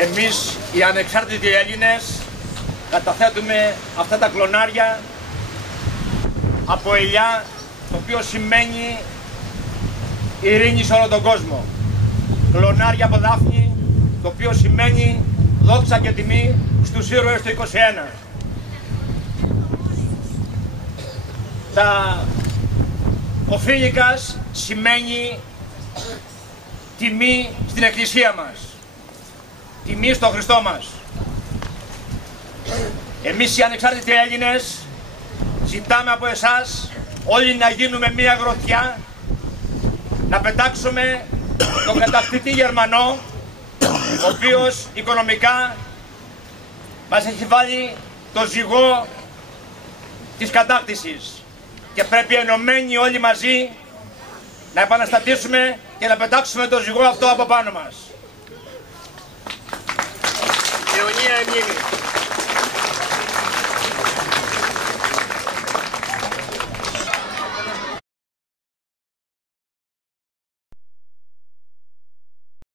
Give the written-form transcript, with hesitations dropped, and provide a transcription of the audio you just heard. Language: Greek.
Εμείς οι ανεξάρτητοι Έλληνες καταθέτουμε αυτά τα κλονάρια από ελιά, το οποίο σημαίνει ειρήνη σε όλο τον κόσμο. Κλονάρια από δάφνη, το οποίο σημαίνει δόξα και τιμή στους ήρωες του 21. Ο φοίνικας σημαίνει τιμή στην Εκκλησία μας, τιμή στον Χριστό μας. Εμείς οι ανεξάρτητοι Έλληνες ζητάμε από εσάς όλοι να γίνουμε μία γροθιά, να πετάξουμε τον κατακτητή Γερμανό, ο οποίος οικονομικά μας έχει βάλει το ζυγό της κατάκτησης και πρέπει ενωμένοι όλοι μαζί να επαναστατήσουμε και να πετάξουμε το ζυγό αυτό από πάνω μας. Αιωνία μνήμη.